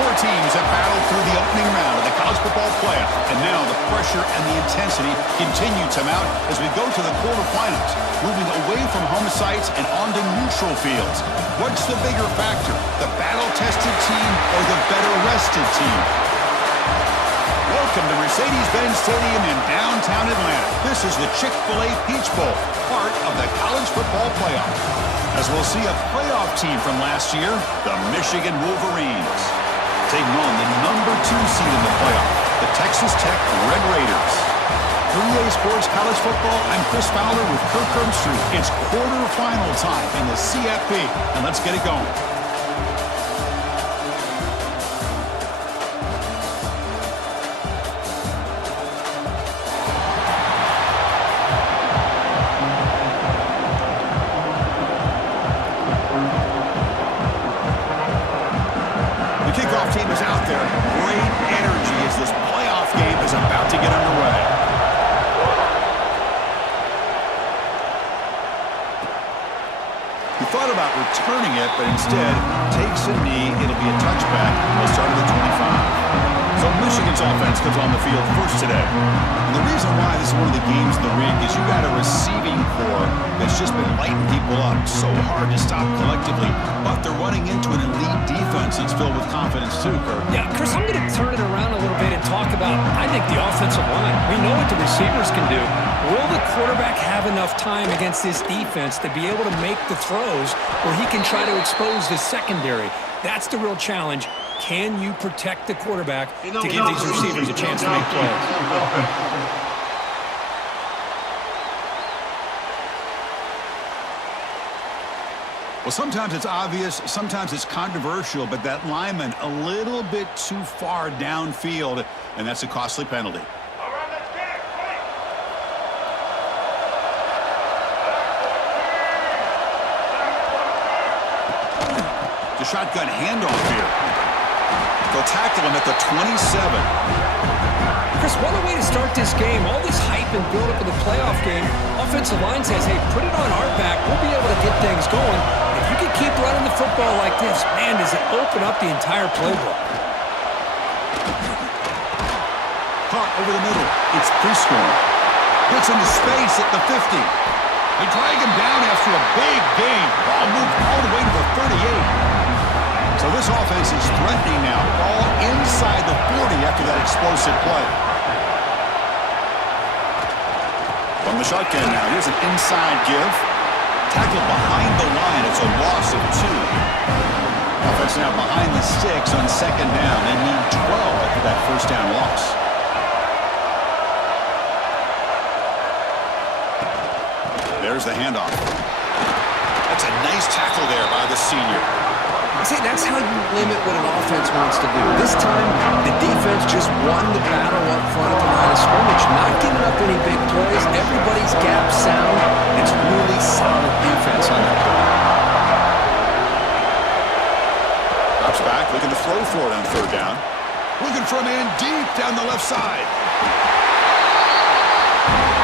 Four teams have battled through the opening round of the college football playoff, and now the pressure and the intensity continue to mount as we go to the quarterfinals, moving away from home sites and onto neutral fields. What's the bigger factor, the battle-tested team or the better-rested team? Welcome to Mercedes-Benz Stadium in downtown Atlanta. This is the Chick-fil-A Peach Bowl, part of the college football playoff. As we'll see a playoff team from last year, the Michigan Wolverines, taking on the number 2 seed in the playoff, the Texas Tech Red Raiders. For EA Sports College Football, I'm Chris Fowler with Kirk Herbstreit. It's quarterfinal time in the CFP, and let's get it going. The kickoff team is out there. Great energy as this playoff game is about to get underway. He thought about returning it, but instead takes a knee. It'll be a touchback. They'll start at the 25. So Michigan's offense comes on the field first today. And the reason why this is one of the games in the ring is you got a receiving core that's just been lighting people up so hard to stop collectively. But they're running into an elite defense that's filled with confidence too, Kirk. Yeah, Chris, I'm going to turn it around a little bit and talk about, I think, the offensive line. We know what the receivers can do. Will the quarterback have enough time against this defense to be able to make the throws where he can try to expose the secondary? That's the real challenge. Can you protect the quarterback to give these receivers a chance to make plays? Well, sometimes it's obvious, sometimes it's controversial, but that lineman a little bit too far downfield, and that's a costly penalty. The shotgun handoff here. They'll tackle him at the 27. Chris, what a way to start this game. All this hype and build-up of the playoff game. Offensive line says, hey, put it on our back. We'll be able to get things going. If you can keep running the football like this, man, does it open up the entire playbook. Caught over the middle. It's Prescorn. Puts him in space at the 50. They drag him down after a big gain. Ball moved all the way to the 38. So this offense is threatening now. Ball inside the 40 after that explosive play. From the shotgun now, here's an inside give. Tackled behind the line. It's a loss of 2. Offense now behind the 6 on second down. They need 12 after that first down loss. There's the handoff. That's a nice tackle there by the senior. See, that's how you limit what an offense wants to do. This time, the defense just won the battle up front at the line of scrimmage, not giving up any big plays. Everybody's gap sound. It's really solid defense on that play. Drops back, looking to throw for it on third down. Looking for a man deep down the left side.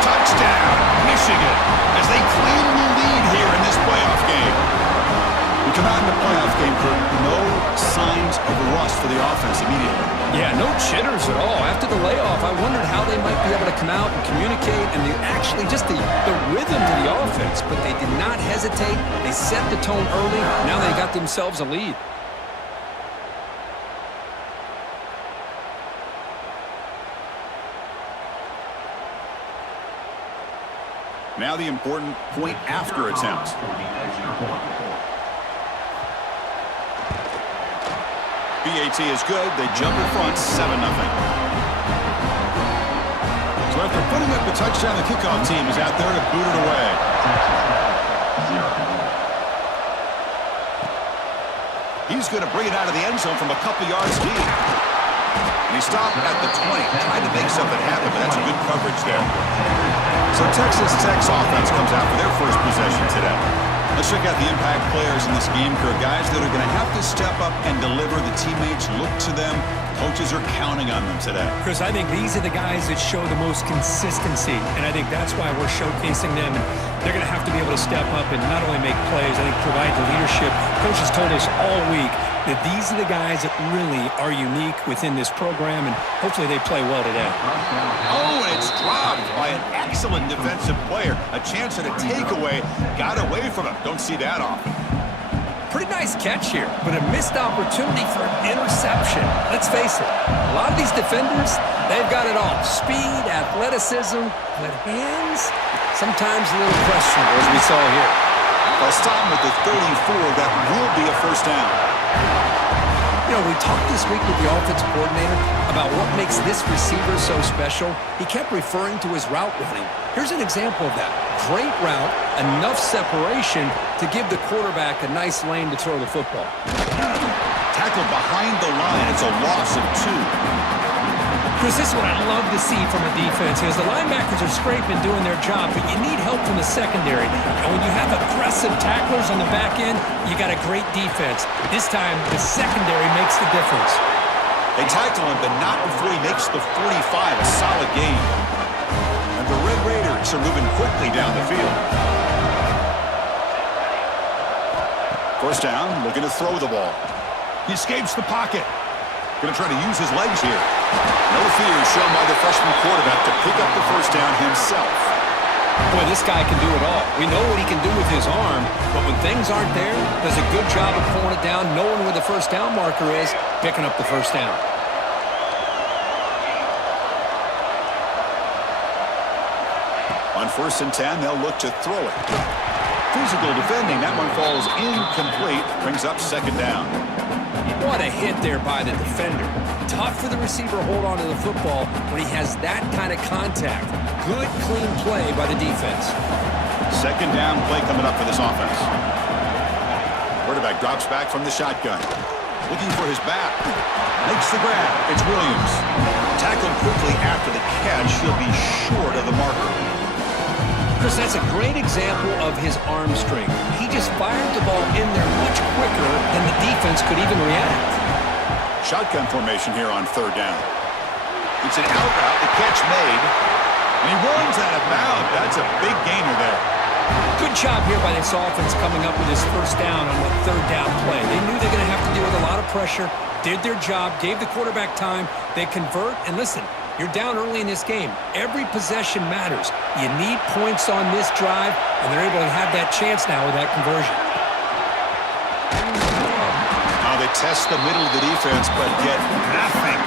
Touchdown, Michigan, as they claim the lead here in this playoff game. We come out in the playoff game, Kirk, no signs of rust for the offense immediately. Yeah, no jitters at all. After the layoff, I wondered how they might be able to come out and communicate and actually just the rhythm to the offense. But they did not hesitate. They set the tone early. Now they got themselves a lead. Now the important point after attempt. BAT is good. They jump in front, 7-0. So after putting up the touchdown, the kickoff team is out there to boot it away. He's going to bring it out of the end zone from a couple yards deep. And he stopped at the 20, trying to make something happen, but that's a good coverage there. So Texas Tech's offense comes out for their first possession today. Let's check out the impact players in this game, Kirk. Guys that are going to have to step up and deliver. The teammates look to them. Coaches are counting on them today. Chris, I think these are the guys that show the most consistency, and I think that's why we're showcasing them. And they're going to have to be able to step up and not only make plays, I think provide the leadership. Coaches told us all week, that these are the guys that really are unique within this program, and hopefully they play well today. Oh, and it's dropped by an excellent defensive player. A chance at a takeaway. Got away from him. Don't see that often. Pretty nice catch here, but a missed opportunity for an interception. Let's face it, a lot of these defenders, they've got it all. Speed, athleticism, but hands, sometimes a little questionable, as we saw here. They'll stop with the 34. That will be a first down. You know, we talked this week with the offensive coordinator about what makes this receiver so special. He kept referring to his route running. Here's an example of that. Great route, enough separation to give the quarterback a nice lane to throw the football. Tackled behind the line. It's a loss of 2. Chris, this is what I love to see from a defense is the linebackers are scraping, doing their job, but you need help from the secondary. And when you have aggressive tacklers on the back end, you got a great defense. This time, the secondary makes the difference. They tackle him, but not before he makes the 45, a solid gain. And the Red Raiders are moving quickly down the field. First down, looking to throw the ball. He escapes the pocket. Going to try to use his legs here. No fear shown by the freshman quarterback to pick up the first down himself. Boy, this guy can do it all. We know what he can do with his arm, but when things aren't there, does a good job of pulling it down, knowing where the first down marker is, picking up the first down. On 1st and 10, they'll look to throw it. Physical defending. That one falls incomplete. Brings up second down. What a hit there by the defender. Tough for the receiver to hold on to the football when he has that kind of contact. Good, clean play by the defense. Second down play coming up for this offense. Quarterback drops back from the shotgun. Looking for his back. Makes the grab. It's Williams. Tackled quickly after the catch. He'll be short of the marker. Chris, that's a great example of his arm strength. He just fired the ball in there much quicker than the defense could even react. Shotgun formation here on 3rd down. It's an out route. The catch made. And he runs out of bounds. That's a big gainer there. Good job here by this offense coming up with his first down on the 3rd down play. They knew they're going to have to deal with a lot of pressure, did their job, gave the quarterback time. They convert, and listen, you're down early in this game. Every possession matters. You need points on this drive, and they're able to have that chance now with that conversion. Now they test the middle of the defense, but get nothing.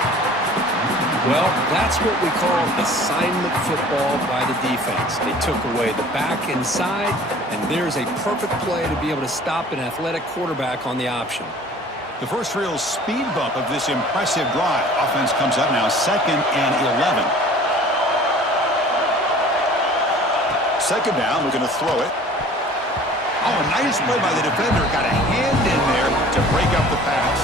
Well, that's what we call assignment football by the defense. They took away the back inside, and there's a perfect play to be able to stop an athletic quarterback on the option. The first real speed bump of this impressive drive. Offense comes up now 2nd and 11. Second down, looking to throw it. Oh, a nice play by the defender. Got a hand in there to break up the pass.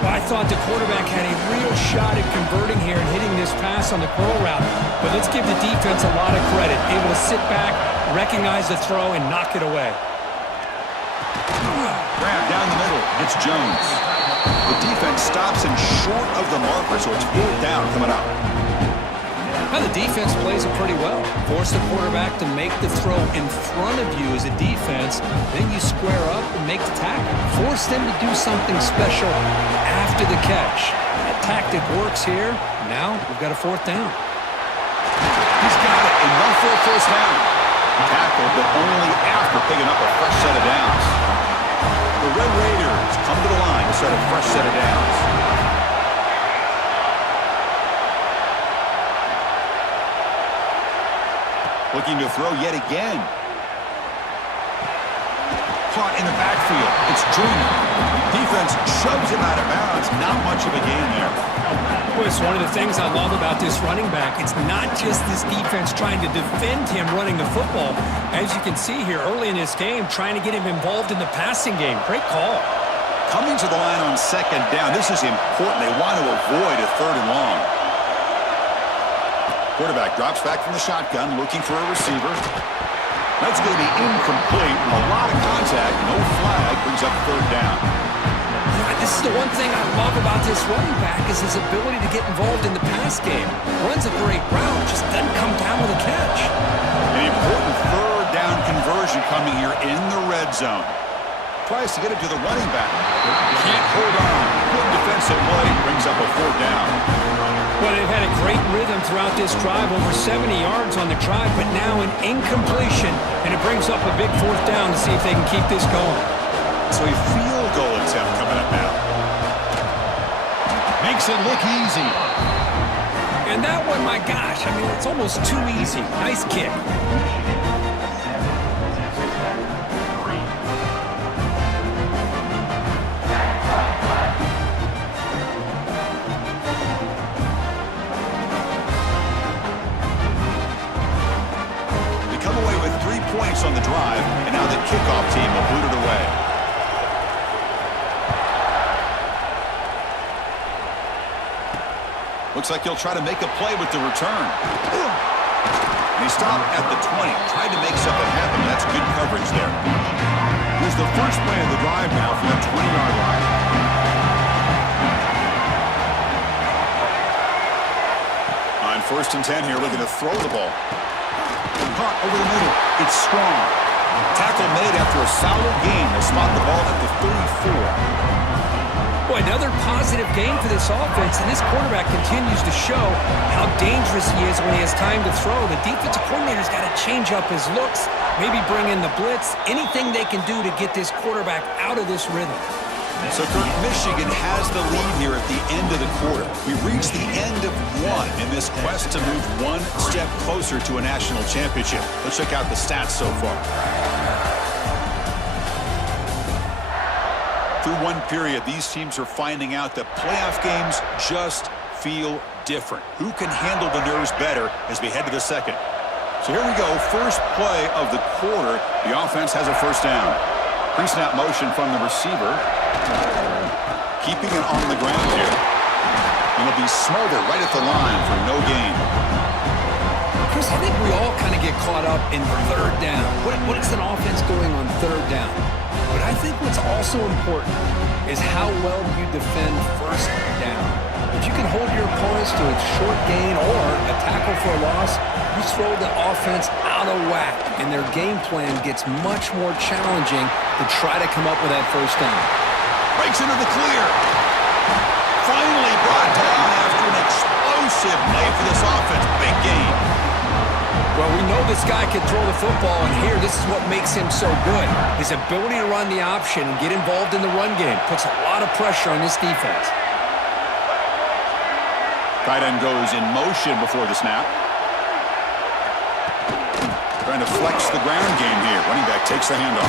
Well, I thought the quarterback had a real shot at converting here and hitting this pass on the curl route. But let's give the defense a lot of credit. Able to sit back, recognize the throw, and knock it away. Grab down the middle. It's Jones. The defense stops him short of the marker, so it's 4th down coming up. Now the defense plays it pretty well. Force the quarterback to make the throw in front of you as a defense. Then you square up and make the tackle. Force them to do something special after the catch. That tactic works here. Now we've got a 4th down. He's got it. Enough for a first down. Tackled, but only after picking up a fresh set of downs. The Red Raiders come to the line to start a fresh set of downs. Looking to throw yet again. Caught in the backfield. It's Junior. Defense shoves him out of bounds. Not much of a gain there. Well, it's one of the things I love about this running back. It's not just this defense trying to defend him running the football. As you can see here early in this game, trying to get him involved in the passing game. Great call. Coming to the line on 2nd down. This is important. They want to avoid a 3rd and long. Quarterback drops back from the shotgun, looking for a receiver. That's going to be incomplete. A lot of contact. No flag. Brings up 3rd down. This is the one thing I love about this running back is his ability to get involved in the pass game. Runs a great route, just doesn't come down with a catch. An important 3rd down conversion coming here in the red zone. Tries to get it to the running back. Can't hold on. Good defensive play brings up a 4th down. Well, they've had a great rhythm throughout this drive, over 70 yards on the drive, but now an incompletion, and it brings up a big 4th down to see if they can keep this going. So a field goal attempt coming up now. Makes it look easy. And that one, my gosh, I mean, it's almost too easy. Nice kick. They come away with 3 points on the drive, and now the kickoff team will boot it away. Looks like he'll try to make a play with the return. And he stopped at the 20. Tried to make something happen. That's good coverage there. Here's the first play of the drive now from the 20-yard line. On 1st and 10 here, looking to throw the ball. Caught over the middle. It's strong. Tackle made after a solid gain. They'll spot the ball at the 34. Boy, another positive game for this offense, and this quarterback continues to show how dangerous he is when he has time to throw. The defensive coordinator's got to change up his looks, maybe bring in the blitz, anything they can do to get this quarterback out of this rhythm. So, Kurt, Michigan has the lead here at the end of the quarter. We've reached the end of one in this quest to move one step closer to a national championship. Let's check out the stats so far. Through one period, these teams are finding out that playoff games just feel different. Who can handle the nerves better as we head to the second? So here we go. First play of the quarter. The offense has a 1st down. Pre-snap motion from the receiver. Keeping it on the ground here. And it'll be Smolder right at the line for no gain. Chris, I think we all kind of get caught up in 3rd down. What is an offense doing on 3rd down? But I think what's also important is how well you defend 1st down. If you can hold your opponents to a short gain or a tackle for a loss, you throw the offense out of whack, and their game plan gets much more challenging to try to come up with that 1st down. Breaks into the clear. Finally brought down after an explosive play for this offense. Big game. Well, we know this guy can throw the football, and here, this is what makes him so good. His ability to run the option and get involved in the run game puts a lot of pressure on this defense. Tight end goes in motion before the snap. Trying to flex the ground game here. Running back takes the handoff.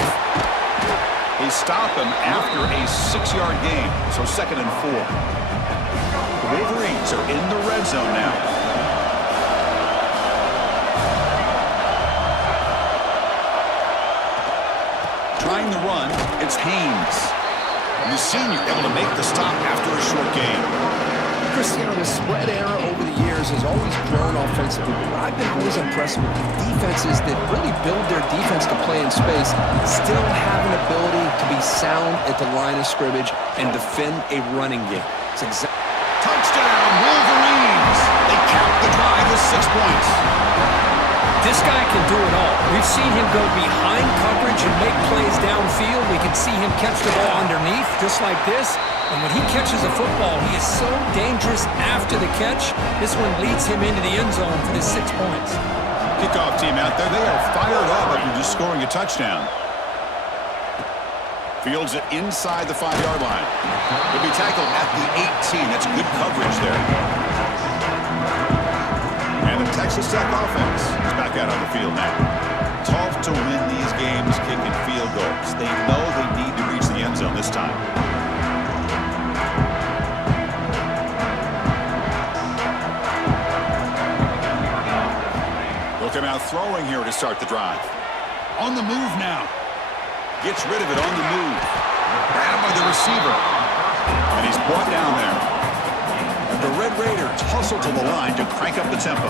They stop him after a 6-yard gain, so 2nd and 4. The Wolverines are in the red zone now. Trying the run, it's Haynes. And the senior able to make the stop after a short gain. Cristiano, the spread era over the years has always grown offensively, but I've been always impressed with defenses that really build their defense to play in space, still have an ability to be sound at the line of scrimmage and defend a running game. It's Touchdown, Wolverines! They cap the drive with 6 points. This guy can do it all. We've seen him go behind coverage and make plays downfield. We can see him catch the ball underneath, just like this. And when he catches a football, he is so dangerous after the catch. This one leads him into the end zone for the 6 points. Kickoff team out there, they are fired up after just scoring a touchdown. Fields it inside the 5-yard line. He'll be tackled at the 18. That's good coverage there. And the Texas Tech offense is back out on the field now. Tough to win these games kicking field goals. They know they need to reach the end zone this time. They'll come out throwing here to start the drive. On the move now. Gets rid of it on the move. Grabbed by the receiver. And he's brought down there. The Red Raiders hustle to the line to crank up the tempo.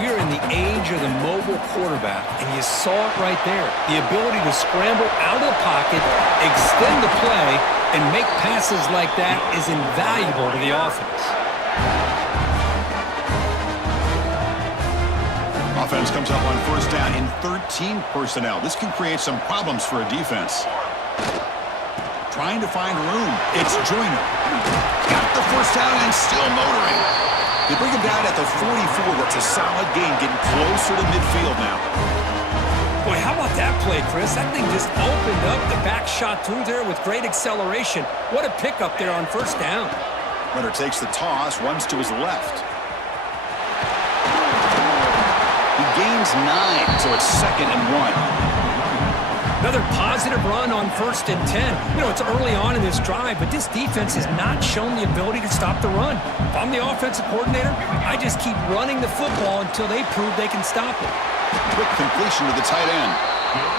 We're in the age of the mobile quarterback, and you saw it right there. The ability to scramble out of the pocket, extend the play, and make passes like that is invaluable to the offense. Offense comes up on 1st down in 13 personnel. This can create some problems for a defense. trying to find room. It's Joyner. Got the first down and still motoring. They bring him down at the 44. That's a solid gain, getting closer to midfield now. Boy, how about that play, Chris? That thing just opened up. The back shot through there with great acceleration. What a pickup there on first down. Runner takes the toss, runs to his left. He gains 9, so it's 2nd and 1. Another positive run on 1st and 10. You know, it's early on in this drive, but this defense has not shown the ability to stop the run. If I'm the offensive coordinator, I just keep running the football until they prove they can stop it. Quick completion to the tight end.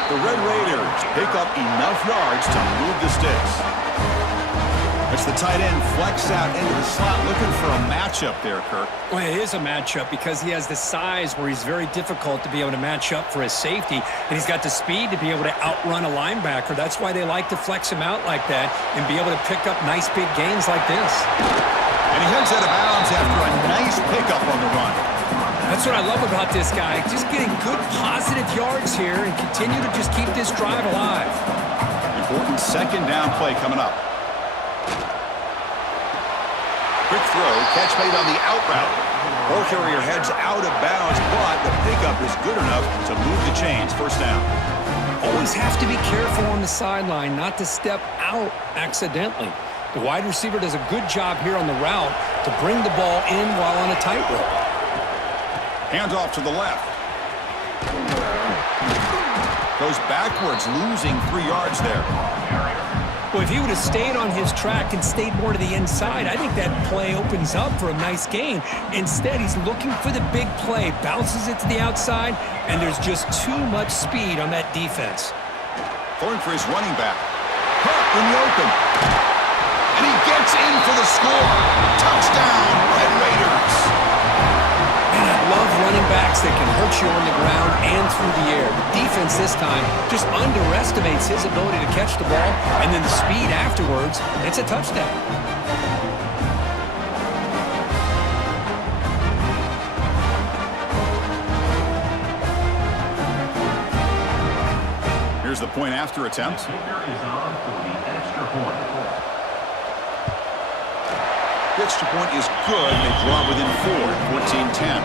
The Red Raiders pick up enough yards to move the sticks. It's the tight end flexed out into the slot, looking for a matchup there, Kirk. Well, it is a matchup because he has the size where he's very difficult to be able to match up for his safety, and he's got the speed to be able to outrun a linebacker. That's why they like to flex him out like that and be able to pick up nice big gains like this. And he heads out of bounds after a nice pickup on the run. That's what I love about this guy, just getting good positive yards here and continue to just keep this drive alive. Important 2nd down play coming up. Quick throw, catch made on the out route. Ball carrier heads out of bounds, but the pickup is good enough to move the chains. First down. Always have to be careful on the sideline not to step out accidentally. The wide receiver does a good job here on the route to bring the ball in while on a tightrope. Hands off to the left. Goes backwards, losing 3 yards there. Well, if he would have stayed on his track and stayed more to the inside, I think that play opens up for a nice gain. Instead, he's looking for the big play, bounces it to the outside, and there's just too much speed on that defense. Throwing for his running back. Caught in the open. And he gets in for the score. Touchdown, Red Raiders. And I love running backs that can hurt you on the ground and through the air. The defense this time just underestimates his ability to catch the ball, and then the speed afterwards, it's a touchdown. Here's the point after attempt. The extra point is good. They draw within 4, 14-10.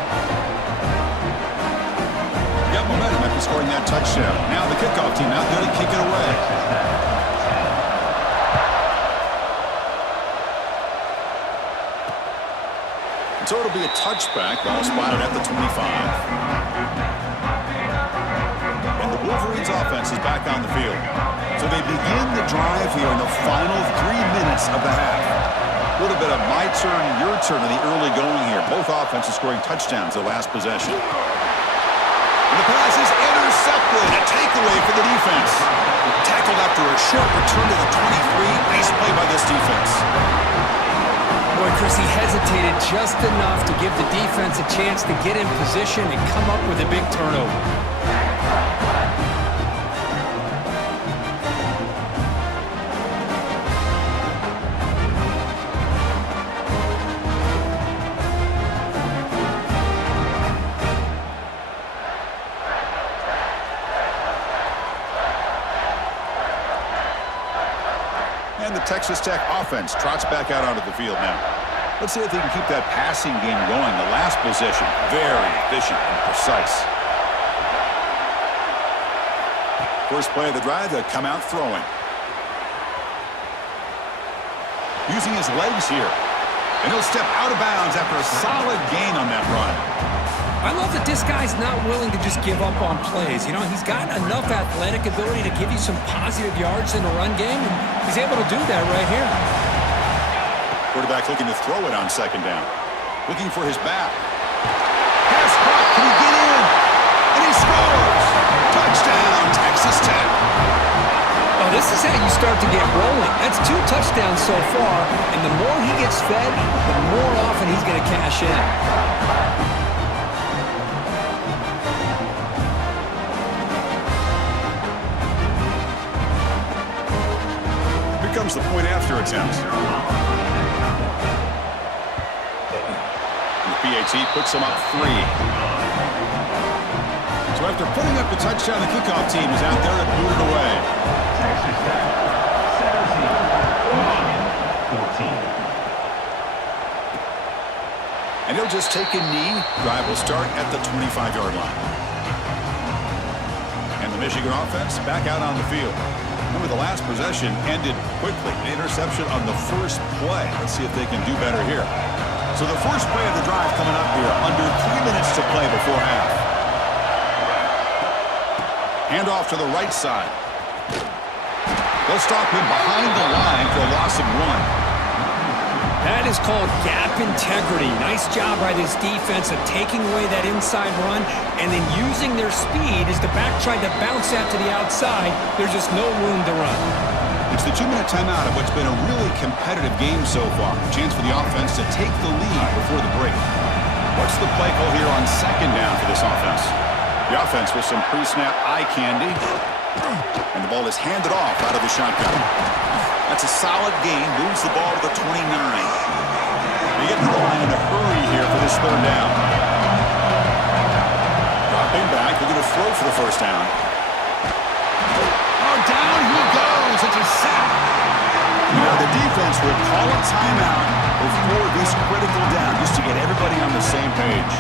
Got momentum after scoring that touchdown. Now the kickoff team out there to kick it away. And so it'll be a touchback. Ball spotted at the 25. And the Wolverines offense is back on the field. So they begin the drive here in the final 3 minutes of the half. A little bit of my turn, your turn in the early going here. Both offenses scoring touchdowns the last possession. And the pass is intercepted. A takeaway for the defense. Tackled after a short return to the 23. Nice play by this defense. Boy, Chris, he hesitated just enough to give the defense a chance to get in position and come up with a big turnover. And the Texas Tech offense trots back out onto the field now. Let's see if they can keep that passing game going. The last possession, very efficient and precise. First play of the drive, they come out throwing. Using his legs here. And he'll step out of bounds after a solid gain on that run. I love that this guy's not willing to just give up on plays. You know, he's got enough athletic ability to give you some positive yards in the run game, and he's able to do that right here. Quarterback looking to throw it on 2nd down. Looking for his back. Pass caught. Can he get in? And he scores! Touchdown, Texas Tech. Oh, this is how you start to get rolling. That's 2 touchdowns so far, and the more he gets fed, the more often he's going to cash in. Comes the point after attempt. The PAT puts them up 3. So after putting up the touchdown, the kickoff team is out there to boot it away. And he'll just take a knee. Drive will start at the 25-yard line. And the Michigan offense back out on the field. Remember, the last possession ended quickly. An interception on the first play. Let's see if they can do better here. So the first play of the drive coming up here. Under 3 minutes to play before half. Hand off to the right side. They'll stop him behind the line for a loss of 1. That is called gap integrity. Nice job by this defense of taking away that inside run and then using their speed as the back tried to bounce out to the outside. There's just no room to run. It's the 2-minute timeout of what's been a really competitive game so far. Chance for the offense to take the lead before the break. What's the play call here on second down for this offense? The offense with some pre-snap eye candy. And the ball is handed off out of the shotgun. That's a solid gain. Moves the ball to the 29. They get to the line in a hurry here for this third down. Dropping back. They're going to throw for the first down. Oh, down he goes. It's a sack. Now the defense will call a timeout before this critical down just to get everybody on the same page.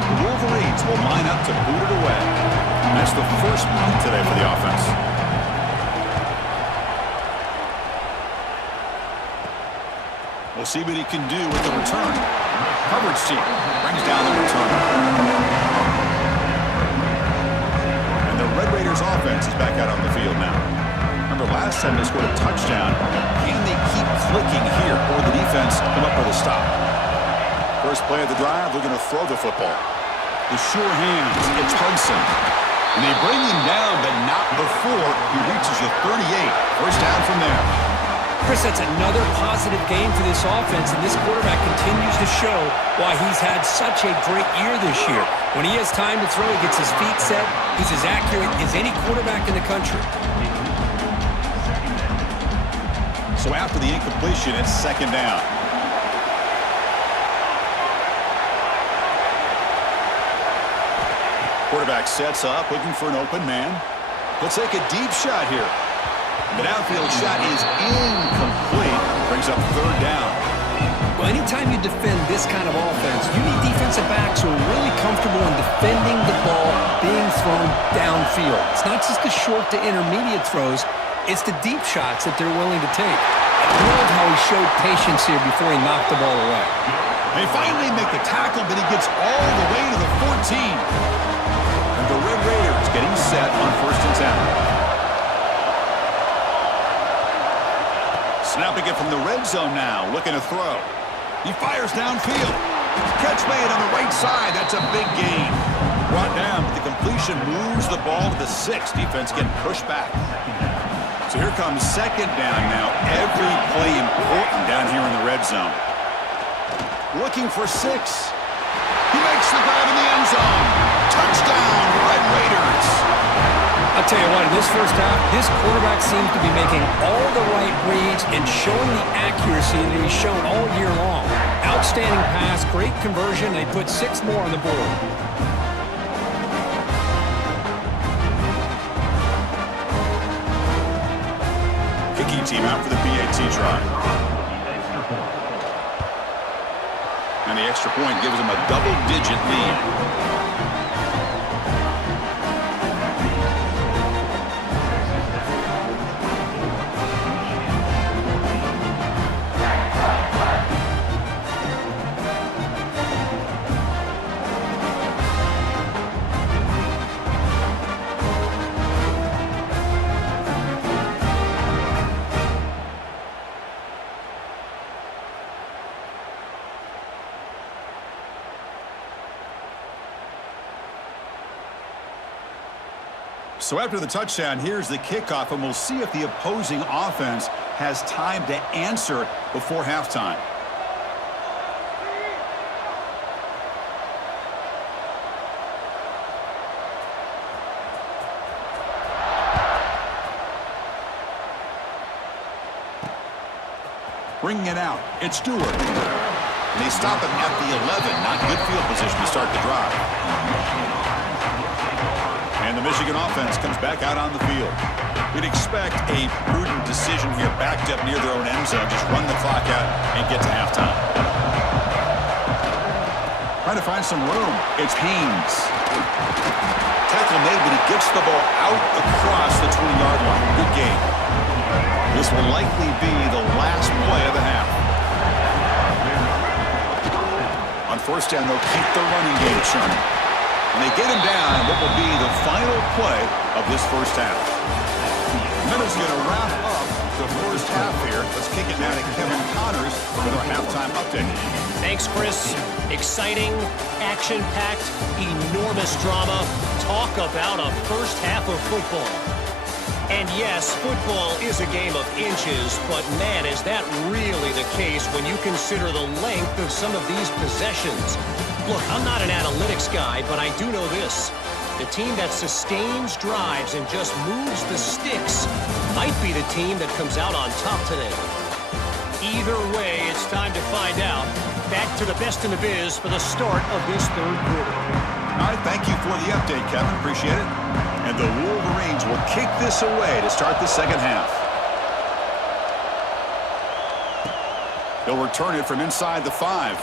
The Wolverines will line up to boot it away. That's the first punt today for the offense. We'll see what he can do with the return. Coverage team brings down the return. And the Red Raiders offense is back out on the field now. Remember last time they scored a touchdown. Can they keep clicking here or the defense come up with a stop? First play of the drive, they're going to throw the football. The sure hands, it's Hudson. And they bring him down, but not before he reaches the 38. First down from there. Chris, that's another positive game for this offense, and this quarterback continues to show why he's had such a great year this year. When he has time to throw, he gets his feet set. He's as accurate as any quarterback in the country. So after the incompletion, it's second down. Quarterback sets up, looking for an open man. He'll take a deep shot here. The downfield shot is incomplete. Brings up third down. Well, anytime you defend this kind of offense, you need defensive backs who are really comfortable in defending the ball being thrown downfield. It's not just the short to intermediate throws. It's the deep shots that they're willing to take. I love how he showed patience here before he knocked the ball away. They finally make the tackle, but he gets all the way to the 14. And the Red Raiders getting set on first and 10. Snapping it from the red zone now, looking to throw. He fires downfield. Catch made on the right side. That's a big gain. Brought down, but the completion moves the ball to the 6. Defense getting pushed back. So here comes second down now. Every play important down here in the red zone. Looking for 6. He makes the grab in the end zone. Touchdown, Red Raiders. I'll tell you what, in this first half, this quarterback seems to be making all the right reads and showing the accuracy that he's shown all year long. Outstanding pass, great conversion. They put 6 more on the board. Kicking team out for the PAT try. And the extra point gives them a double-digit lead. So after the touchdown, here's the kickoff, and we'll see if the opposing offense has time to answer before halftime. Bringing it out, it's Stewart. And they stop him at the 11. Not good field position to start the drive. And the Michigan offense comes back out on the field. We'd expect a prudent decision here, backed up near their own end zone. Just run the clock out and get to halftime. Trying to find some room. It's Haynes. Tackle made, but he gets the ball out across the 20-yard line. Good game. This will likely be the last play of the half. On first down, they'll keep the running game churning. And they get him down what will be the final play of this first half. Minutes going to wrap up the first half here. Let's kick it now to Kevin Connors with our halftime update. Thanks, Chris. Exciting, action-packed, enormous drama. Talk about a first half of football. And yes, football is a game of inches, but man, is that really the case when you consider the length of some of these possessions. Look, I'm not an analytics guy, but I do know this. The team that sustains drives and just moves the sticks might be the team that comes out on top today. Either way, it's time to find out. Back to the best in the biz for the start of this third quarter. All right, thank you for the update, Kevin. Appreciate it. And the Wolverines will kick this away to start the second half. They'll return it from inside the 5.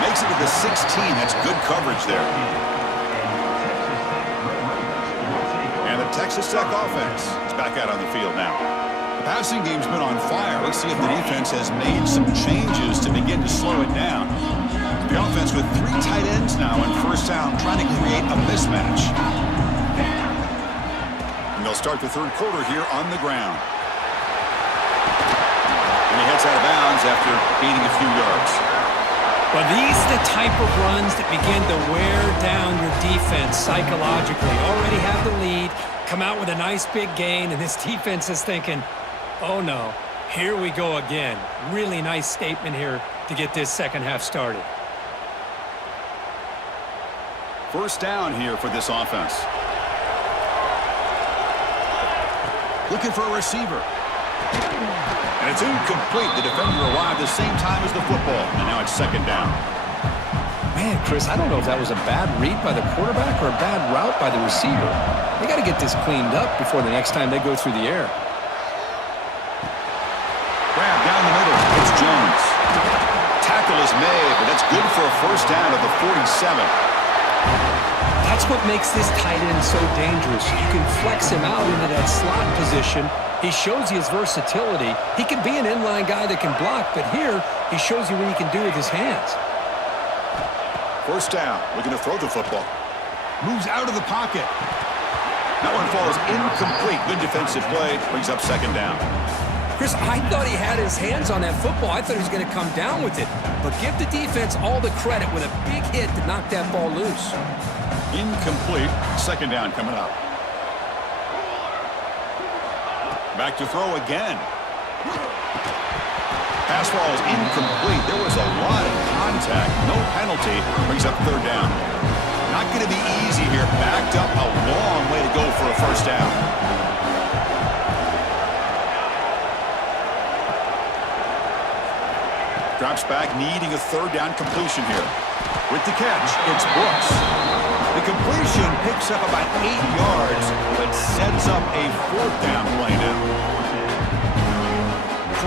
Makes it to the 16. That's good coverage there. And the Texas Tech offense is back out on the field now. The passing game's been on fire. Let's see if the defense has made some changes to begin to slow it down. The offense with 3 tight ends now on first down, trying to create a mismatch. And they'll start the third quarter here on the ground. And he heads out of bounds after gaining a few yards. Well, these are the type of runs that begin to wear down your defense psychologically. Already have the lead, come out with a nice big gain, and this defense is thinking, oh no, here we go again. Really nice statement here to get this second half started. First down here for this offense. Looking for a receiver. And it's incomplete. The defender arrived the same time as the football. And now it's second down. Man, Chris, I don't know if that was a bad read by the quarterback or a bad route by the receiver. They got to get this cleaned up before the next time they go through the air. Grab down the middle. It's Jones. Tackle is made, but that's good for a first down at the 47. That's what makes this tight end so dangerous. You can flex him out into that slot position. He shows you his versatility. He can be an inline guy that can block, but here he shows you what he can do with his hands. First down, looking to throw the football. Moves out of the pocket. That one falls incomplete. Good defensive play. Brings up second down. Chris, I thought he had his hands on that football. I thought he was going to come down with it. But give the defense all the credit with a big hit to knock that ball loose. Incomplete. Second down coming up. Back to throw again. Pass ball is incomplete. There was a lot of contact. No penalty. Brings up third down. Not going to be easy here. Backed up a long way to go for a first down. Drops back, needing a third down completion here. With the catch, it's Brooks. The completion picks up about 8 yards, but sets up a fourth down play now.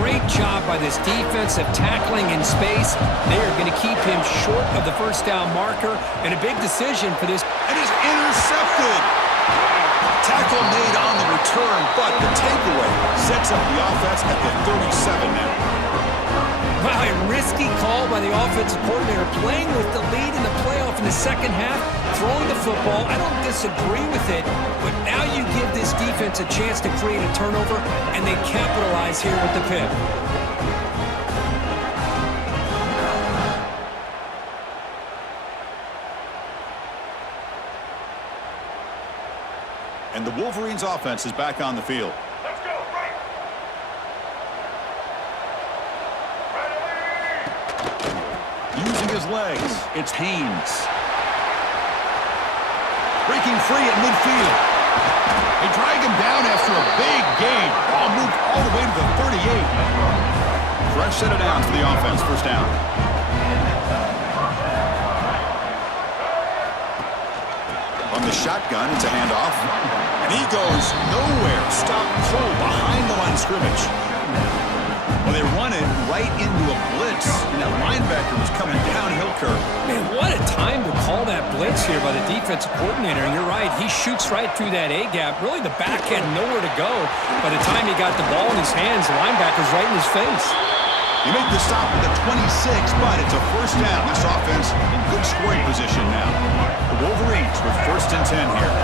Great job by this defensive tackling in space. They are going to keep him short of the first down marker, and a big decision for this. And he's intercepted. Tackle made on the return, but the takeaway sets up the offense at the 37 now. Wow, a risky call by the offensive coordinator, playing with the lead in the playoff in the second half, throwing the football. I don't disagree with it, but now you give this defense a chance to create a turnover, and they capitalize here with the pick. And the Wolverines offense is back on the field. Using his legs, it's Haynes. Breaking free at midfield. They drag him down after a big gain. Ball moved all the way to the 38. Fresh set of downs for the offense, first down. From the shotgun, it's a handoff. And he goes nowhere. Stopped cold behind the line of scrimmage. Well, they run it right into a blitz, and that linebacker was coming downhill curve. Man, what a time to call that blitz here by the defensive coordinator. And you're right, he shoots right through that A-gap. Really, the back had nowhere to go. By the time he got the ball in his hands, the linebacker's right in his face. He made the stop at the 26, but it's a first down. This offense in good scoring position now. The Wolverines with 1st and 10 here.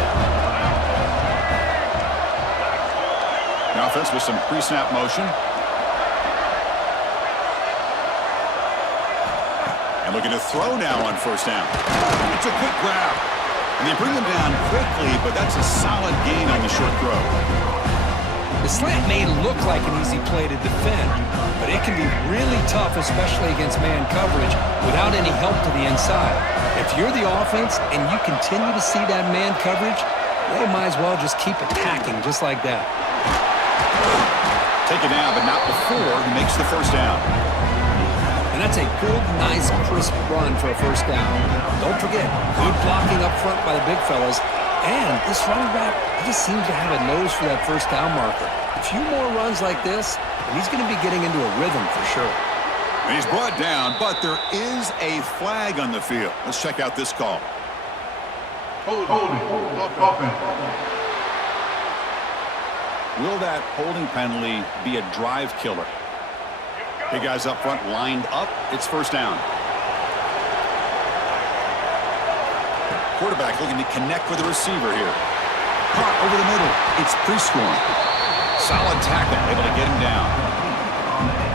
The offense with some pre-snap motion. And looking to throw now on 1st down. It's a quick grab. And they bring him down quickly, but that's a solid gain on the short throw. The slant may look like an easy play to defend, but it can be really tough, especially against man coverage, without any help to the inside. If you're the offense and you continue to see that man coverage, they might as well just keep attacking just like that. Taken down, but not before he makes the 1st down. And that's a good, nice, crisp run for a 1st down. Don't forget, good blocking up front by the big fellas. And this running back, he just seems to have a nose for that 1st down marker. A few more runs like this, and he's going to be getting into a rhythm for sure. And he's brought down, but there is a flag on the field. Let's check out this call. Holding. Offense. Will that holding penalty be a drive killer? Big guys up front lined up. It's 1st down. Quarterback looking to connect with the receiver here. Caught over the middle. It's Prescorn. Solid tackle, able to get him down.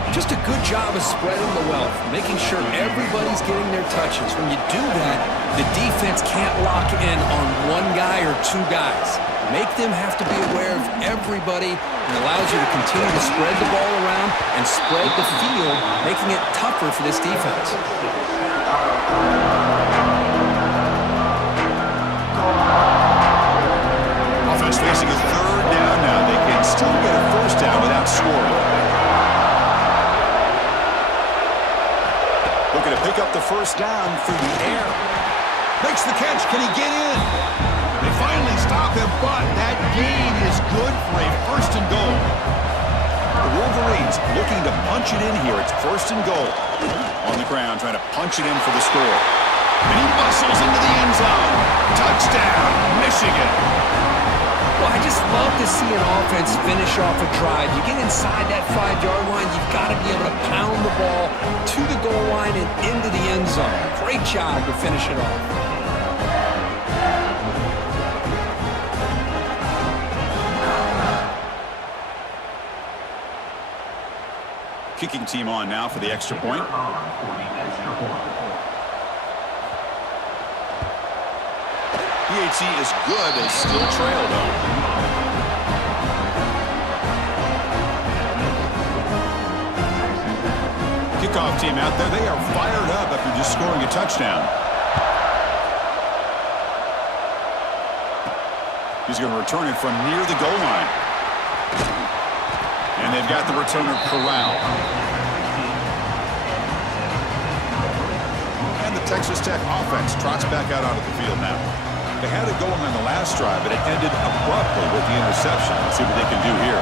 Just a good job of spreading the wealth, making sure everybody's getting their touches. When you do that, the defense can't lock in on one guy or 2 guys. Make them have to be aware of everybody, and allows you to continue to spread the ball around and spread the field, making it tougher for this defense. Offense facing a 3rd down now. They can still get a 1st down without scoring. Looking to pick up the 1st down through the air. Makes the catch. Can he get in? They finally stop him, but that gain is good for a 1st and goal. The Wolverines looking to punch it in here. It's 1st and goal. On the ground, trying to punch it in for the score. And he muscles into the end zone. Touchdown, Michigan. Well, I just love to see an offense finish off a drive. You get inside that 5-yard line, you've got to be able to pound the ball to the goal line and into the end zone. Great job to finish it off. Kicking team on now for the extra point. PAT is good and still trail, though. Kickoff team out there. They are fired up after just scoring a touchdown. He's going to return it from near the goal line. And they've got the returner corralled. And the Texas Tech offense trots back out onto the field now. They had it going on the last drive, but it ended abruptly with the interception. Let's see what they can do here.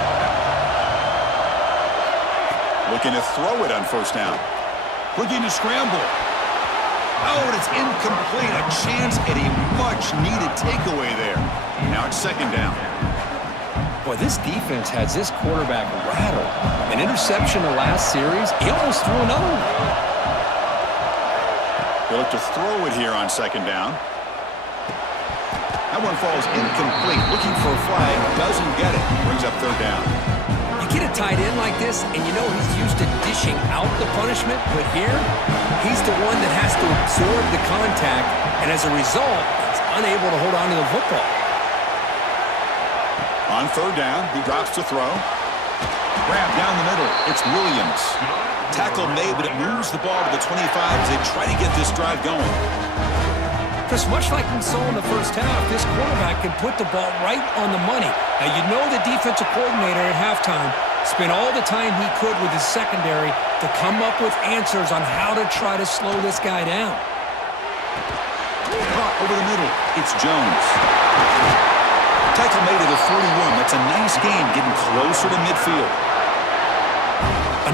Looking to throw it on 1st down. Looking to scramble. Oh, and it's incomplete. A chance at a much-needed takeaway there. Now it's 2nd down. Boy, this defense has this quarterback rattled. An interception the last series, he almost threw another one. They look to throw it here on 2nd down. That one falls incomplete. Looking for a flag, doesn't get it. Brings up 3rd down. You get a tight end like this, and you know he's used to dishing out the punishment, but here, he's the one that has to absorb the contact, and as a result, he's unable to hold on to the football. On 3rd down, he drops to throw. Grab down the middle. It's Williams. Tackle made, but it moves the ball to the 25 as they try to get this drive going. Chris, much like we saw in the 1st half, this quarterback can put the ball right on the money. Now, you know the defensive coordinator at halftime spent all the time he could with his secondary to come up with answers on how to try to slow this guy down. Caught over the middle. It's Jones. Tackle made at the 41. That's a nice gain, getting closer to midfield.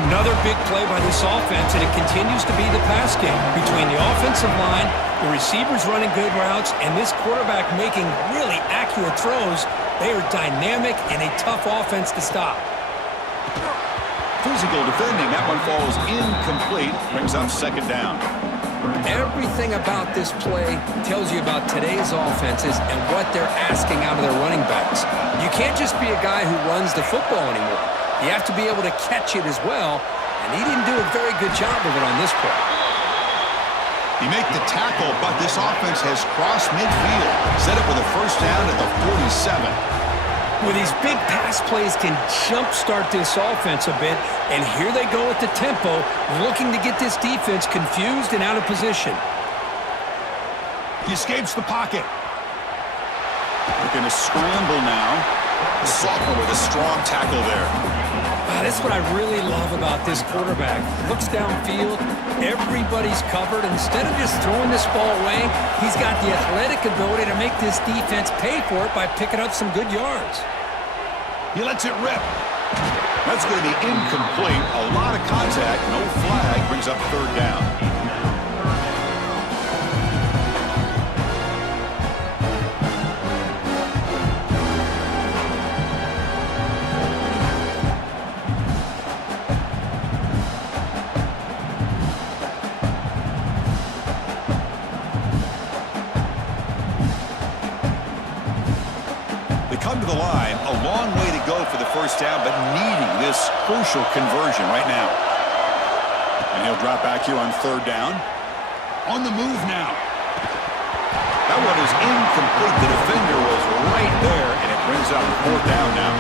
Another big play by this offense, and it continues to be the pass game. Between the offensive line, the receivers running good routes, and this quarterback making really accurate throws, they are dynamic and a tough offense to stop. Physical defending. That one falls incomplete. Brings up second down. Everything about this play tells you about today's offenses and what they're asking out of their running backs. You can't just be a guy who runs the football anymore. You have to be able to catch it as well, and he didn't do a very good job of it on this play. He made the tackle, but this offense has crossed midfield. Set up with a first down at the 47. Well, these big pass plays can jumpstart this offense a bit, and here they go at the tempo, looking to get this defense confused and out of position. He escapes the pocket. Looking to scramble now. The sophomore with a strong tackle there. That's what I really love about this quarterback. Looks downfield, everybody's covered. Instead of just throwing this ball away, he's got the athletic ability to make this defense pay for it by picking up some good yards. He lets it rip. That's going to be incomplete. A lot of contact, no flag, brings up third down. Come to the line, a long way to go for the first down, but needing this crucial conversion right now. And he'll drop back here on third down. On the move now. That one is incomplete. The defender was right there, and it brings up fourth down now.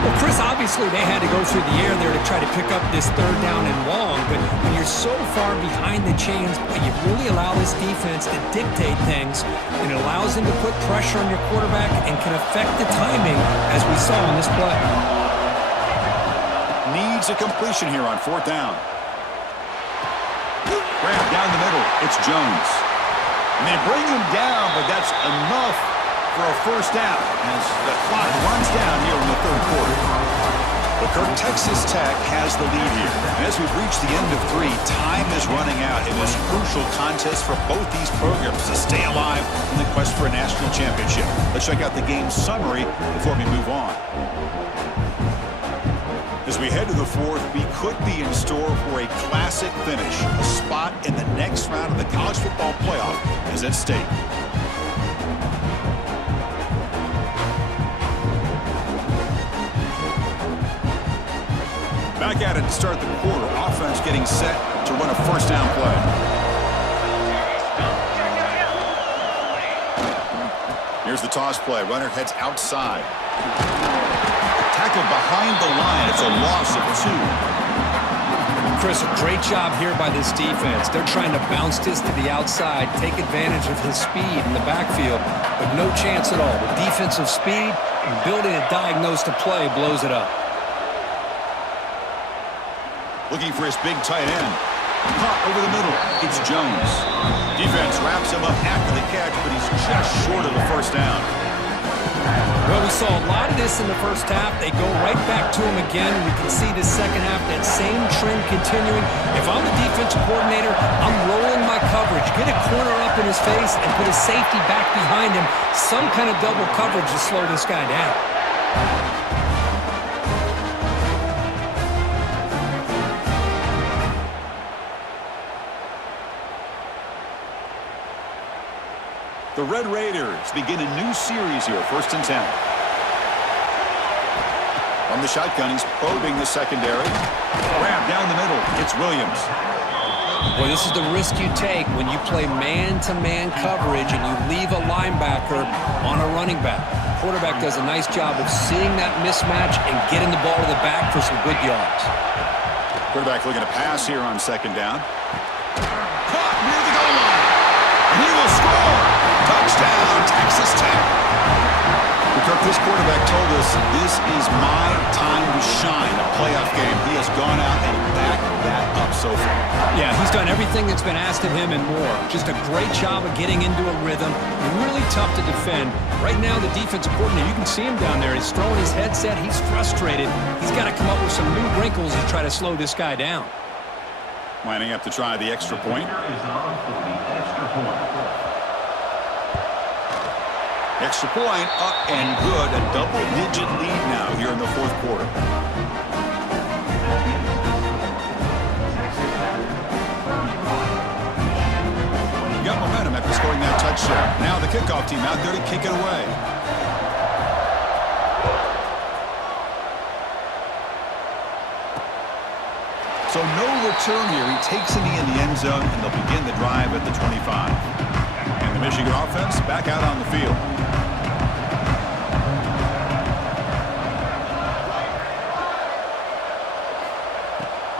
Well, Chris, obviously they had to go through the air there to try to pick up this third down and long, but when you're so far behind the chains, you really allow this defense to dictate things, and it allows them to put pressure on your quarterback and can affect the timing, as we saw on this play. Needs a completion here on fourth down. Grab down the middle. It's Jones. And they bring him down, but that's enough for a first down as the clock runs down here in the third quarter. But Kirk, Texas Tech has the lead here. And as we've reached the end of three, time is running out in this crucial contest for both these programs to stay alive in the quest for a national championship. Let's check out the game summary before we move on. As we head to the fourth, we could be in store for a classic finish. A spot in the next round of the college football playoff is at stake. Back at it to start the quarter. Offense getting set to run a first down play. Here's the toss play. Runner heads outside. Tackled behind the line. It's a loss of 2. Chris, a great job here by this defense. They're trying to bounce this to the outside, take advantage of his speed in the backfield, but no chance at all. The defensive speed and ability to diagnose the play blows it up. Looking for his big tight end. Caught over the middle. It's Jones. Defense wraps him up after the catch, but he's just short of the first down. Well, we saw a lot of this in the first half. They go right back to him again. We can see the second half, that same trend continuing. If I'm the defensive coordinator, I'm rolling my coverage. Get a corner up in his face and put a safety back behind him. Some kind of double coverage to slow this guy down. The Red Raiders begin a new series here, 1st and 10. From the shotgun, he's probing the secondary. Grab down the middle. It's Williams. Well, this is the risk you take when you play man-to-man coverage and you leave a linebacker on a running back. The quarterback does a nice job of seeing that mismatch and getting the ball to the back for some good yards. Quarterback looking to pass here on second down. Caught near the goal line. And he will score. Touchdown, Texas Tech. Kirk, this quarterback told us this is my time to shine, a playoff game. He has gone out and backed that up so far. Yeah, he's done everything that's been asked of him and more. Just a great job of getting into a rhythm. Really tough to defend. Right now, the defensive coordinator, you can see him down there. He's throwing his headset. He's frustrated. He's got to come up with some new wrinkles to try to slow this guy down. Lining up to try the extra point. Extra point up and good. A double-digit lead now here in the fourth quarter. Got momentum after scoring that touchdown. Now the kickoff team out there to kick it away. So no return here. He takes it in the end zone, and they'll begin the drive at the 25. And the Michigan offense back out on the field.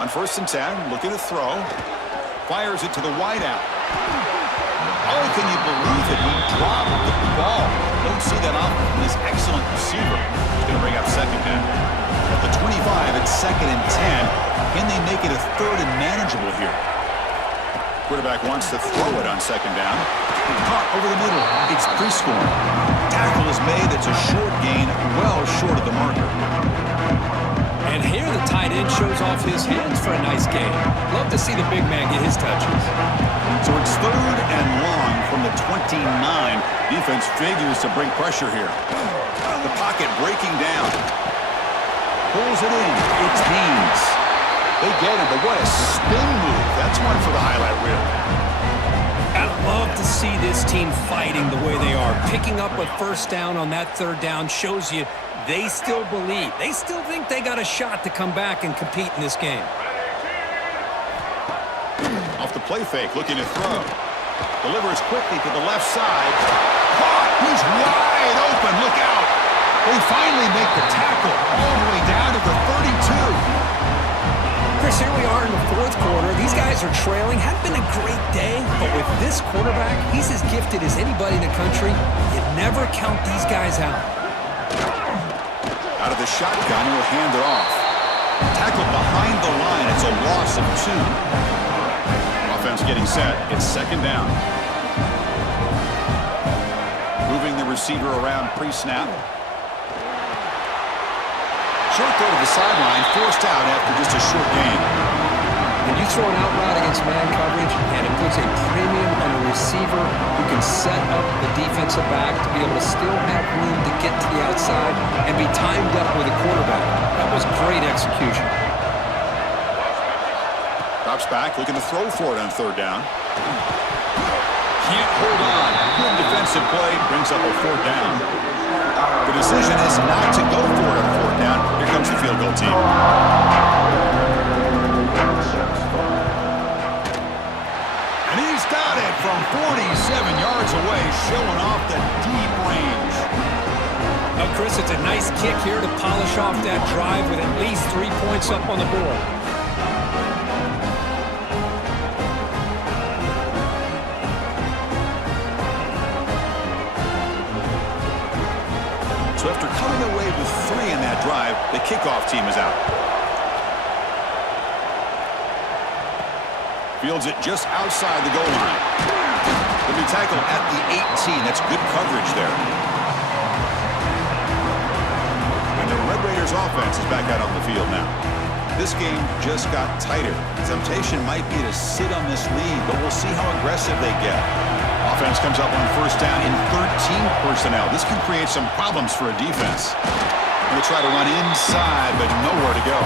On 1st and 10, looking to throw. Fires it to the wideout. Oh, can you believe it? He dropped the ball. Don't see that often from this excellent receiver. He's going to bring up second down. At the 25, it's 2nd and 10. Can they make it a 3rd and manageable here? Quarterback wants to throw it on 2nd down. Caught over the middle. It's pre-scoring. Tackle is made. It's a short gain, well short of the marker. And here the tight end shows off his hands for a nice gain. Love to see the big man get his touches. So it's 3rd and long from the 29. Defense figures to bring pressure here. The pocket breaking down. Pulls it in. It's Haynes. They get him, but what a spin move. That's one for the highlight reel. I love to see this team fighting the way they are. Picking up a 1st down on that 3rd down shows you they still believe. They still think they got a shot to come back and compete in this game. Off the play fake, looking to throw. Delivers quickly to the left side. Caught! He's wide open. Look out! They finally make the tackle all the way down to the 32. Chris, here we are in the 4th quarter. These guys are trailing. Hadn't been a great day, but with this quarterback, he's as gifted as anybody in the country. You never count these guys out. Out of the shotgun, he'll hand it off. Tackled behind the line. It's a loss of 2. Offense getting set. It's 2nd down. Moving the receiver around pre-snap. Short throw to the sideline, forced out after just a short gain. When you throw an out route against man coverage, and it puts a premium on a receiver who can set up the defensive back to be able to still have room to get to the outside and be timed up with a quarterback. That was great execution. Drops back, looking to throw for it on 3rd down. Can't hold on. Good defensive play, brings up a 4th down. The decision is not to go for it on 4th down. Here comes the field goal team. And he's got it from 47 yards away, showing off the deep range. Now, Chris, it's a nice kick here to polish off that drive with at least 3 points up on the board. So after coming away with 3 in that drive, the kickoff team is out. Fields it just outside the goal line. He'll be tackled at the 18. That's good coverage there. And the Red Raiders offense is back out on the field now. This game just got tighter. Temptation might be to sit on this lead, but we'll see how aggressive they get. Offense comes up on 1st down in 13 personnel. This can create some problems for a defense. They try to run inside, but nowhere to go.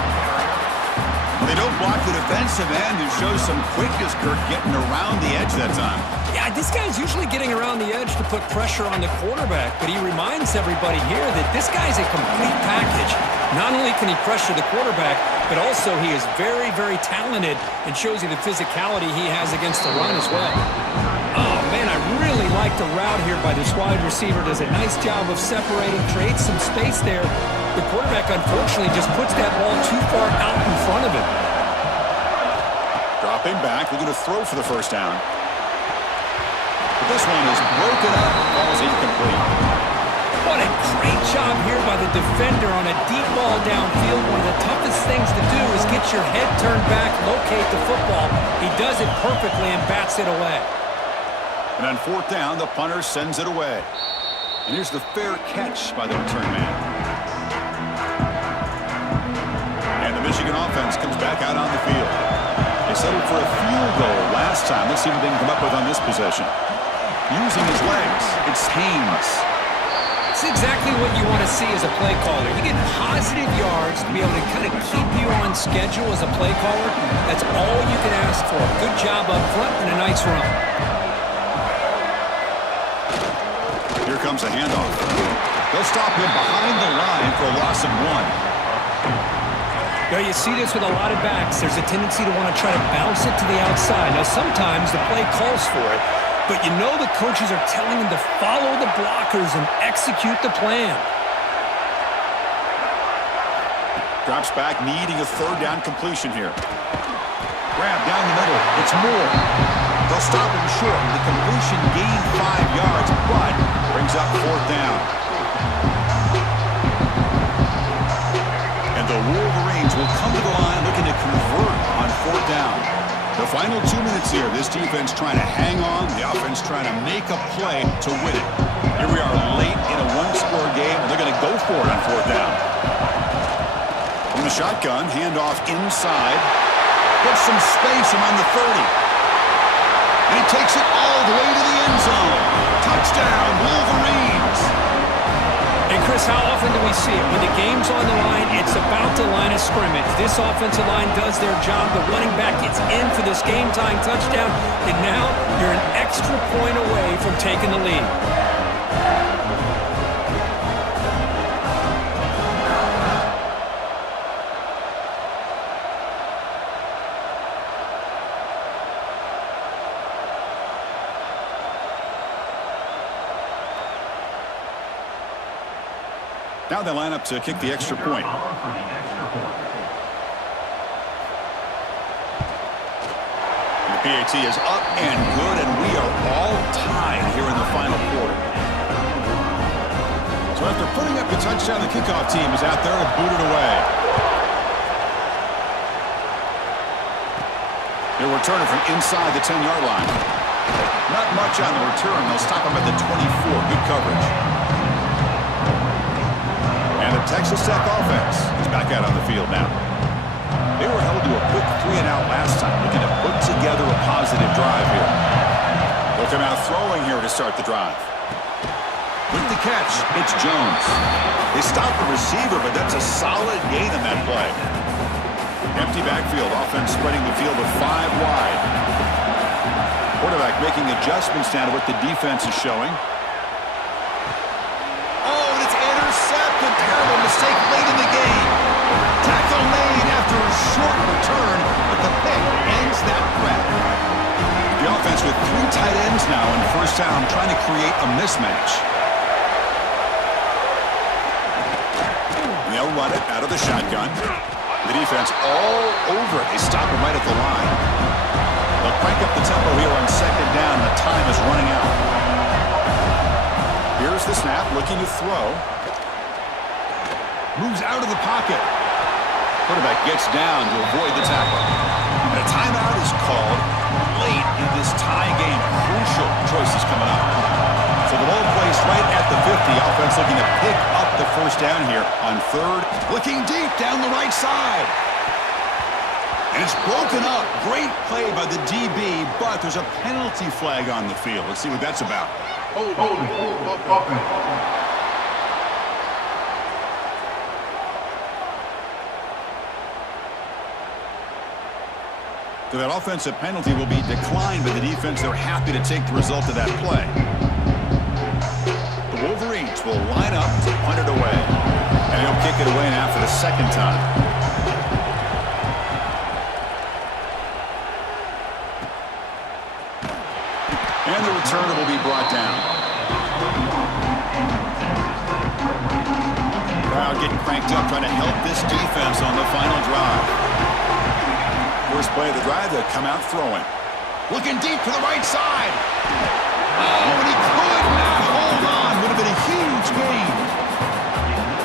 They don't block the defensive end, who shows some quickness, Kirk, getting around the edge that time. Yeah, this guy's usually getting around the edge to put pressure on the quarterback, but he reminds everybody here that this guy's a complete package. Not only can he pressure the quarterback, but also he is very, very talented and shows you the physicality he has against the run as well. Oh, man, I really like the route here by this wide receiver. Does a nice job of separating, creates some space there. The quarterback, unfortunately, just puts that ball too far out in front of him. Dropping back, looking to throw for the 1st down. But this one is broken up, falls incomplete. What a great job here by the defender on a deep ball downfield. One of the toughest things to do is get your head turned back, locate the football. He does it perfectly and bats it away. And on fourth down, the punter sends it away. And here's the fair catch by the return man. And the Michigan offense comes back out on the field. They settled for a field goal last time. Let's see what they can come up with on this possession. Using his legs, it's Haynes. It's exactly what you want to see as a play caller. You get positive yards to be able to kind of keep you on schedule as a play caller. That's all you can ask for. Good job up front and a nice run. Here comes a handoff. They'll stop him behind the line for a loss of 1. You know, you see this with a lot of backs. There's a tendency to want to try to bounce it to the outside. Now, sometimes the play calls for it, but you know the coaches are telling them to follow the blockers and execute the plan. Drops back, needing a third down completion here. Grab down the middle. It's Moore. They'll stop him short. The completion gained 5 yards, but brings up fourth down. And the Wolverines will come to the line looking to convert on fourth down. The final 2 minutes here. This defense trying to hang on. The offense trying to make a play to win it. Here we are late in a one-score game, and they're going to go for it on fourth down. From the shotgun, handoff inside. Puts some space around the 30. And he takes it all the way to the end zone. Touchdown, Wolverines. And Chris, how often do we see it? When the game's on the line, it's about the line of scrimmage. This offensive line does their job. The running back gets in for this game-tying touchdown, and now you're an extra point away from taking the lead. Now they line up to kick the extra point. The PAT is up and good, and we are all tied here in the final quarter. So after putting up the touchdown, the kickoff team is out there to boot it away. They're returning from inside the 10-yard line. Not much on the return. They'll stop him at the 24. Good coverage. And the Texas Tech offense is back out on the field now. They were held to a quick 3-and-out last time, looking to put together a positive drive here. They'll come out throwing here to start the drive. With the catch, it's Jones. They stop the receiver, but that's a solid gain on that play. Empty backfield, offense spreading the field with 5 wide. Quarterback making adjustments down to what the defense is showing. Terrible mistake late in the game. Tackle made after a short return, but the pick ends that grab. The offense with 3 tight ends now in first down, trying to create a mismatch. They'll run it out of the shotgun. The defense all over it. They stop him right at the line. They'll crank up the tempo here on second down. The time is running out. Here's the snap, looking to throw. Moves out of the pocket. Quarterback gets down to avoid the tackle. And a timeout is called late in this tie game. Crucial choices coming up. So the ball placed right at the 50. Offense looking to pick up the first down here on third. Looking deep down the right side. And it's broken up. Great play by the DB, but there's a penalty flag on the field. Let's see what that's about. Holding. Offense. So that offensive penalty will be declined by the defense. They're happy to take the result of that play. The Wolverines will line up to punt it away. And he'll kick it away now for the second time. And the returner will be brought down. Crowd getting cranked up, trying to help this defense on the final drive. First play of the drive, they'll come out throwing. Looking deep to the right side. Oh, and he could not hold on. Would have been a huge gain.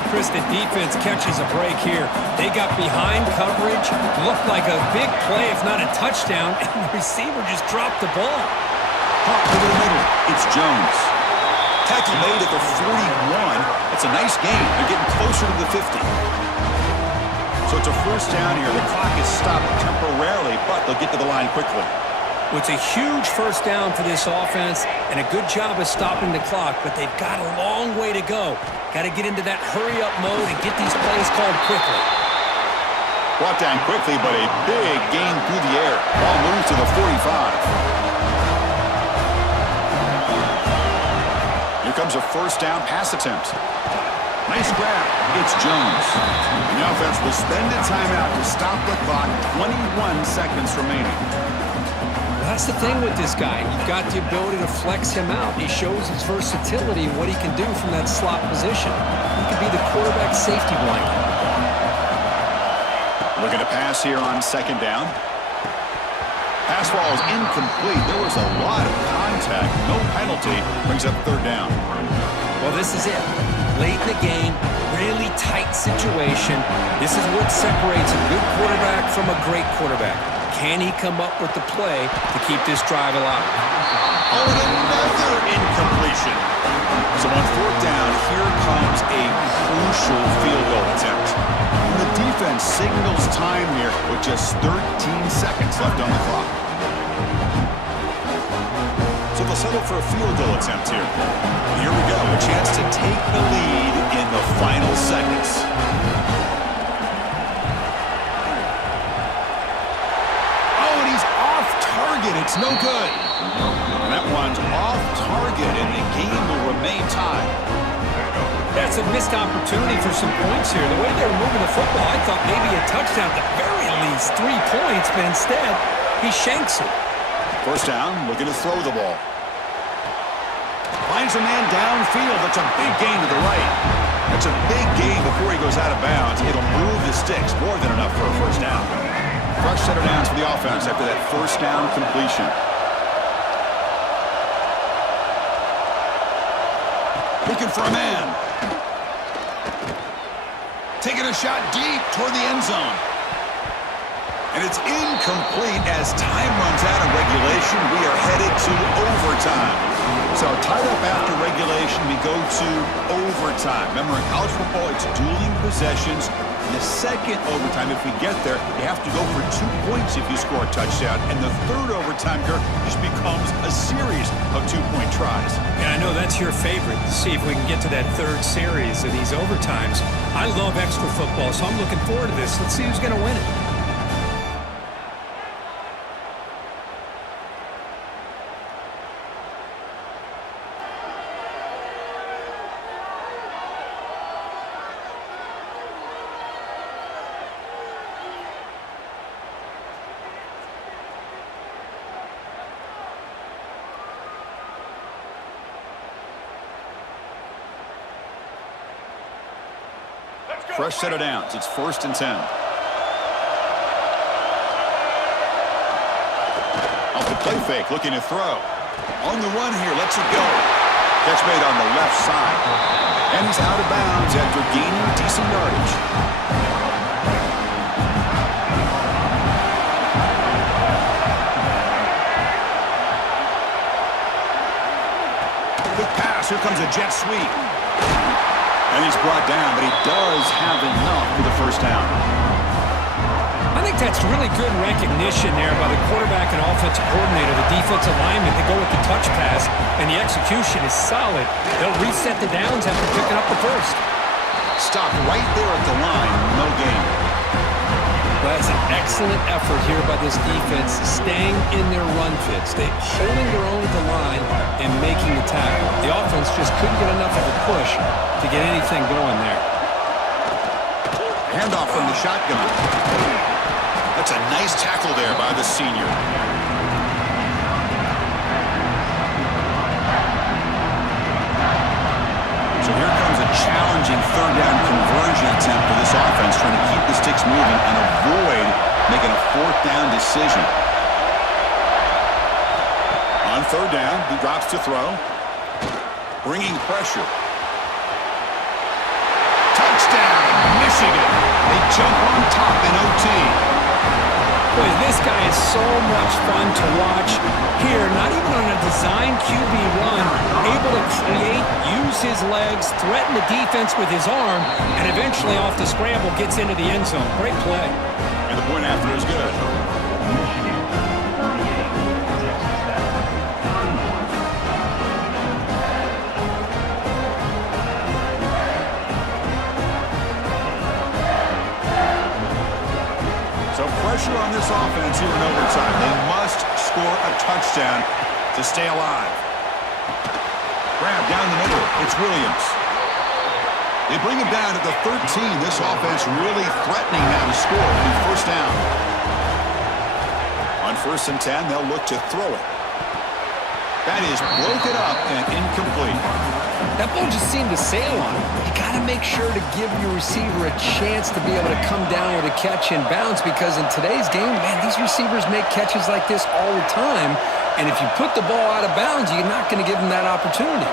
Chris, the defense catches a break here. They got behind coverage, looked like a big play, if not a touchdown, and the receiver just dropped the ball. Hawk over the middle. It's Jones. Tackle made at the 41. It's a nice gain. They're getting closer to the 50. So it's a first down here. The clock is stopped temporarily, but they'll get to the line quickly. Well, it's a huge first down for this offense and a good job of stopping the clock, but they've got a long way to go. Got to get into that hurry-up mode and get these plays called quickly. Brought down quickly, but a big gain through the air. Ball moves to the 45. Here comes a first down pass attempt. Nice grab. It's Jones. And the offense will spend a timeout to stop the clock. 21 seconds remaining. That's the thing with this guy. You've got the ability to flex him out. He shows his versatility and what he can do from that slot position. He could be the quarterback's safety blanket. Looking to pass here on second down. Pass ball is incomplete. There was a lot of contact. No penalty. Brings up third down. Well, this is it. Late in the game, really tight situation. This is what separates a good quarterback from a great quarterback. Can he come up with the play to keep this drive alive? Oh, and another incompletion. So on fourth down, here comes a crucial field goal attempt. And the defense signals time here with just 13 seconds left on the clock. So they'll settle for a field goal attempt here. Here we go, a chance to take the lead in the final seconds. It's no good. And that one's off target, and the game will remain tied. That's a missed opportunity for some points here. The way they were moving the football, I thought maybe a touchdown, at the very least 3 points, but instead, he shanks it. First down, looking to throw the ball. Finds a man downfield. That's a big gain to the right. That's a big gain before he goes out of bounds. It'll move the sticks, more than enough for a first down. Fresh set of downs for the offense after that first down completion. Looking for a man. Taking a shot deep toward the end zone. And it's incomplete as time runs out of regulation. We are headed to overtime. So tied up after regulation, we go to overtime. Remember, in college football, it's dueling possessions. In the second overtime, if we get there, you have to go for 2 points if you score a touchdown. And the third overtime, Kirk, just becomes a series of 2-point tries. And I know that's your favorite, to see if we can get to that third series of these overtimes. I love extra football, so I'm looking forward to this. Let's see who's going to win it. Fresh set of downs. It's 1st and 10. Off the play fake, looking to throw. On the run here, lets it go. Catch made on the left side. And he's out of bounds after gaining decent yardage. Quick pass. Here comes a jet sweep. And he's brought down, but he does have enough for the first down. I think that's really good recognition there by the quarterback and offensive coordinator, the defensive lineman, to go with the touch pass, and the execution is solid. They'll reset the downs after picking up the first. Stopped right there at the line, no gain. Well, that's an excellent effort here by this defense, staying in their run fits. They holding their own at the line and making the tackle. The offense just couldn't get enough of a push to get anything going there. Handoff from the shotgun. That's a nice tackle there by the senior. So here comes a challenging third down conversion attempt for this offense, trying to keep the sticks moving and avoid making a fourth down decision. On third down, he drops to throw. Bringing pressure. Touchdown! jump on top in OT. Boy, this guy is so much fun to watch. Here, not even on a design QB run, able to create, use his legs, threaten the defense with his arm, and eventually off the scramble gets into the end zone. Great play. And the point after is good. So pressure on this offense here in overtime. They must score a touchdown to stay alive. Grab down the middle. It's Williams. They bring him down at the 13. This offense really threatening now to score on first down. On 1st and 10, they'll look to throw it. That is broken up and incomplete. That ball just seemed to sail on him. You got to make sure to give your receiver a chance to be able to come down with a catch and bounce, because in today's game, man, these receivers make catches like this all the time. And if you put the ball out of bounds, you're not going to give them that opportunity.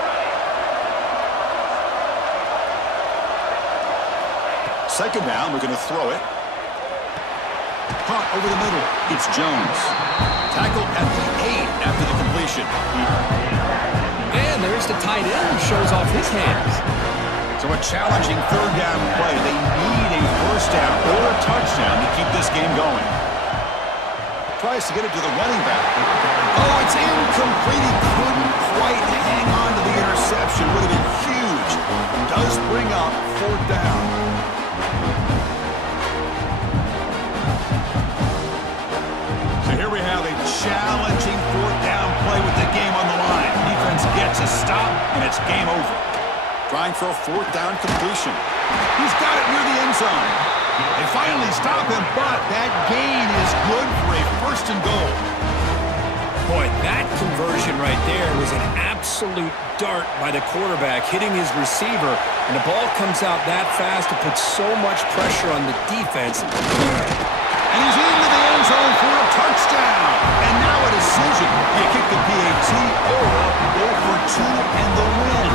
Second down, we're going to throw it. Caught over the middle. It's Jones. Tackled at the 8 after the completion. And there's the tight end who shows off his hands. So a challenging third down play. They need a first down or a touchdown to keep this game going. Tries to get it to the running back. Oh, it's incomplete. He couldn't quite hang on to the interception. Would have been huge. Does bring up 4th down. So here we have a challenging 4th down play with the game on the line. Defense gets a stop, and it's game over. Trying for a 4th down completion. He's got it near the end zone. They finally stop him, but that gain is good for a 1st and goal. Boy, that conversion right there was an absolute dart by the quarterback, hitting his receiver, and the ball comes out that fast to put so much pressure on the defense. And he's into the end zone for a touchdown. And now a decision. You kick the PAT or go for 2 and the win.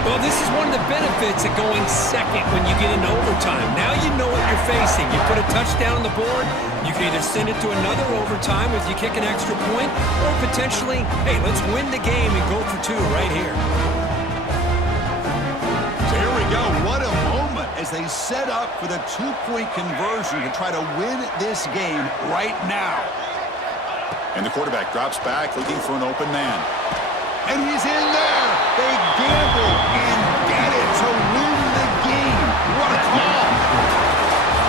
Well, this is one of the benefits of going second when you get into overtime. Now you know what you're facing. You put a touchdown on the board, you can either send it to another overtime if you kick an extra point, or potentially, hey, let's win the game and go for 2 right here. So here we go. What a moment as they set up for the 2-point conversion to try to win this game right now. And the quarterback drops back looking for an open man. And he's in there. They gamble and get it to win the game. What a call.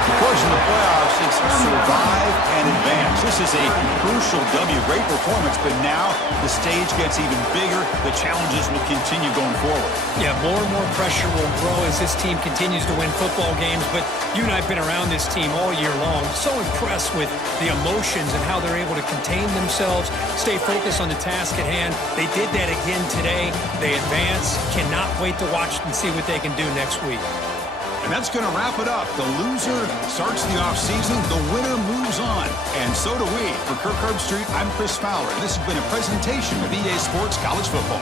Of course, in the playoffs, it's survive and advance. This is a crucial W. Great performance, but now the stage gets even bigger. The challenges will continue going forward. Yeah, more and more pressure will grow as this team continues to win football games, but you and I have been around this team all year long. So impressed with the emotions and how they're able to contain themselves, stay focused on the task at hand. They did that again today. They advance. Cannot wait to watch and see what they can do next week. And that's going to wrap it up. The loser starts the offseason. The winner moves on. And so do we. For Kirk Herbstreit, I'm Chris Fowler. This has been a presentation of EA Sports College Football.